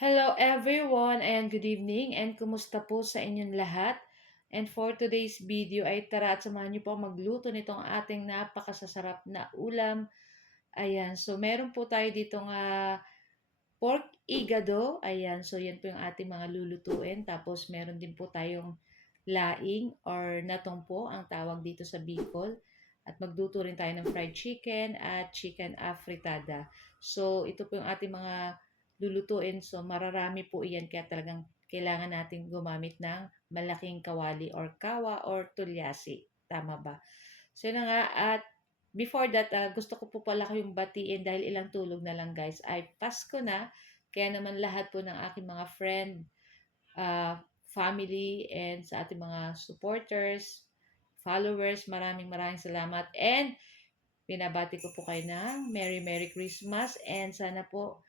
Hello everyone and good evening and kumusta po sa inyong lahat? And for today's video ay tara at samahan niyo po magluto nitong ating napakasasarap na ulam. Ayan, so meron po tayo ditong pork igado. Ayan, so yan po yung ating mga lulutuin. Tapos meron din po tayong laing or natong po ang tawag dito sa Bicol. At magluto rin tayo ng fried chicken at chicken afritada. So ito po yung ating mga lulutuin. So mararami po iyan kaya talagang kailangan natin gumamit ng malaking kawali or kawa or tulyasi. Tama ba? So yun na nga at before that, gusto ko po pala kayong batiin dahil ilang tulog na lang guys ay Pasko na. Kaya naman lahat po ng aking mga friend, family, and sa ating mga supporters, followers, maraming maraming salamat. And binabati ko po kayo ng Merry Merry Christmas and sana po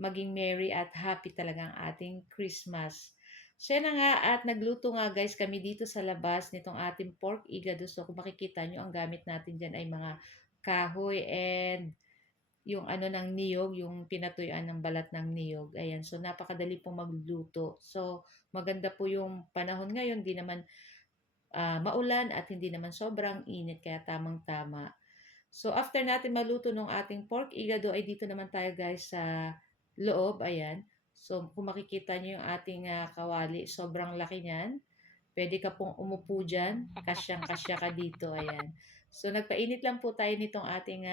maging merry at happy talaga ang ating Christmas. So yan na nga at nagluto nga guys kami dito sa labas nitong ating pork igado. So kung makikita nyo ang gamit natin dyan ay mga kahoy and yung ano ng niyog, yung pinatuyuan ng balat ng niyog. Ayan, so napakadali po magluto. So maganda po yung panahon ngayon, di naman maulan at hindi naman sobrang init kaya tamang-tama. So after natin maluto ng ating pork igado ay dito naman tayo guys sa loob, ayan. So kung makikita niyo yung ating kawali, sobrang laki niyan. Pwede ka pong umupo dyan, kasyang-kasya ka dito, ayan. So nagpainit lang po tayo nitong ating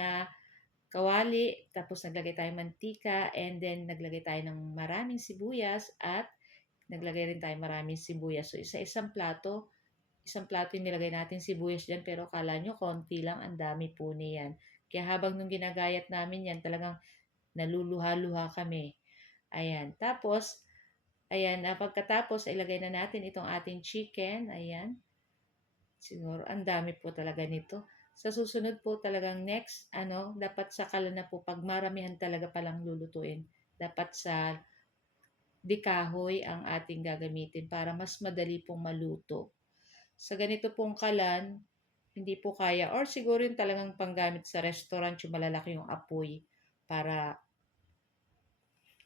kawali, tapos naglagay tayo mantika, and then naglagay tayo ng maraming sibuyas at naglagay rin tayo maraming sibuyas. So isang plato yung nilagay natin sibuyas dyan, pero kala nyo konti lang, ang dami po niyan. Kaya habang nung ginagayat namin yan, talagang naluluha-luha kami. Ayan. Tapos, ayan, pagkatapos, ilagay na natin itong ating chicken. Ayan. Siguro, ang dami po talaga nito. Sa susunod po talagang next, dapat sakala na po, pag maramihan talaga palang lulutuin, dapat sa dikahoy ang ating gagamitin para mas madali pong maluto. Sa ganito pong kalan, hindi po kaya. Or siguro yung talagang panggamit sa restaurant, yung malalaki yung apoy para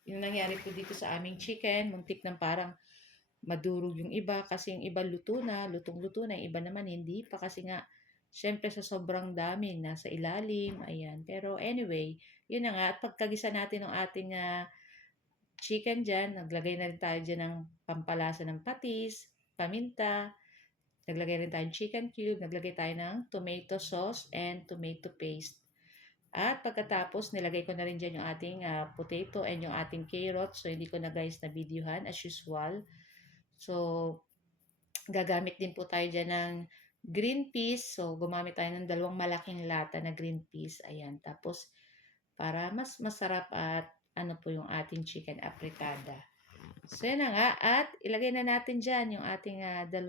yung nangyari po dito sa aming chicken, muntik ng parang madurog yung iba kasi yung iba luto na, lutong-luto na, yung iba naman hindi pa kasi nga syempre sa sobrang dami nasa ilalim, ayan. Pero anyway, yun na nga at pagkagisa natin ng ating chicken dyan, naglagay na rin tayo dyan ng pampalasa ng patis, paminta, naglagay rin tayo ng chicken cube, naglagay tayo ng tomato sauce and tomato paste. At pagkatapos, nilagay ko na rin dyan yung ating potato and yung ating carrot. So, hindi ko na guys na videohan as usual. So, gagamit din po tayo dyan ng green peas. So, gumamit tayo ng 2 malaking lata na green peas. Ayan. Tapos, para mas masarap at ano po yung ating chicken apretada. So, yan na nga. At ilagay na natin dyan yung ating 2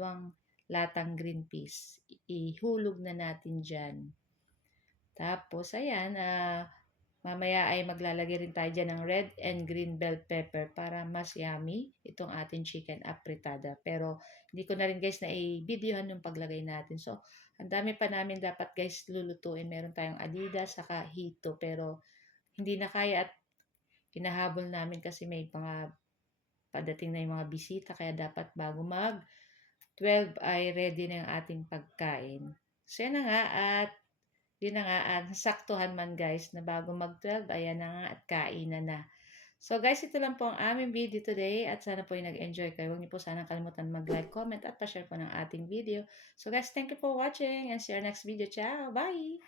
latang green peas. Ihulog na natin dyan. Tapos, ayan, mamaya ay maglalagay rin tayo dyan ng red and green bell pepper para mas yummy itong ating chicken apretada. Pero, hindi ko na rin guys na i-videohan yung paglagay natin. So, ang dami pa namin dapat guys lulutuin. Meron tayong Adidas, saka Hito. Pero, hindi na kaya at hinahabol namin kasi may mga padating na yung mga bisita. Kaya dapat bago mag 12 ay ready na yung ating pagkain. So, yan na nga at yun na nga, saktuhan man guys na bago mag-12, ayan na nga at kainan na. So guys, ito lang po ang aming video today at sana po yung nag-enjoy kayo. Huwag niyo po sana kalimutan mag-like, comment at pa-share po ng ating video. So guys, thank you for watching and see you next video. Ciao! Bye!